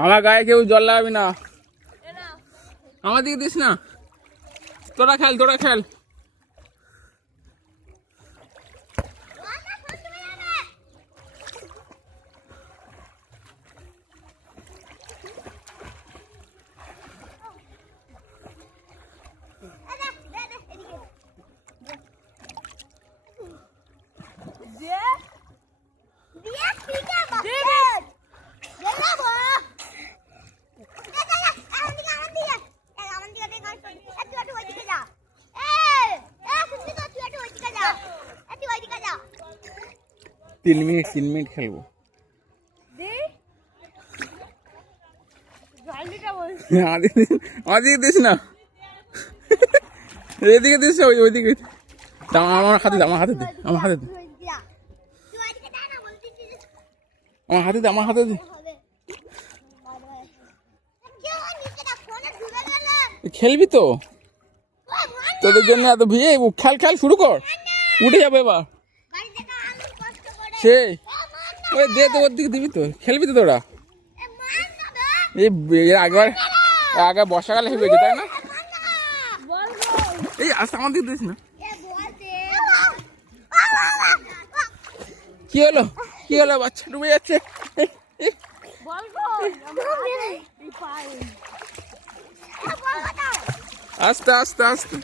আমার গায়ে কেউ জল লাগাবি না, আমার দিকে দিস না। তোরা খেল, তোরা খেল। তিন মিনিট খেলবো। আমাদিকে দিস না, এদিকে দিস, ওইদিকে। আমার হাতে দে, আমার হাতে দে, আমার হাতে দে, আমার হাতে দে, আমার হাতে দে। খেলবি তো, তোদের জন্য এত ভিড়। খেল খেল শুরু কর, উঠে যাবে এবার। সে ওই দে তো, ওর দিকে দিবি তো, খেলবি তো তোরা। এই আগে বর্ষাকালে হয়েছে তাই না? এই আস্তে আমার দিকে দিস না। কি হলো, কি হলো? বাচ্চা ডুবে যাচ্ছে। আস্তে আস্তে আস্তে।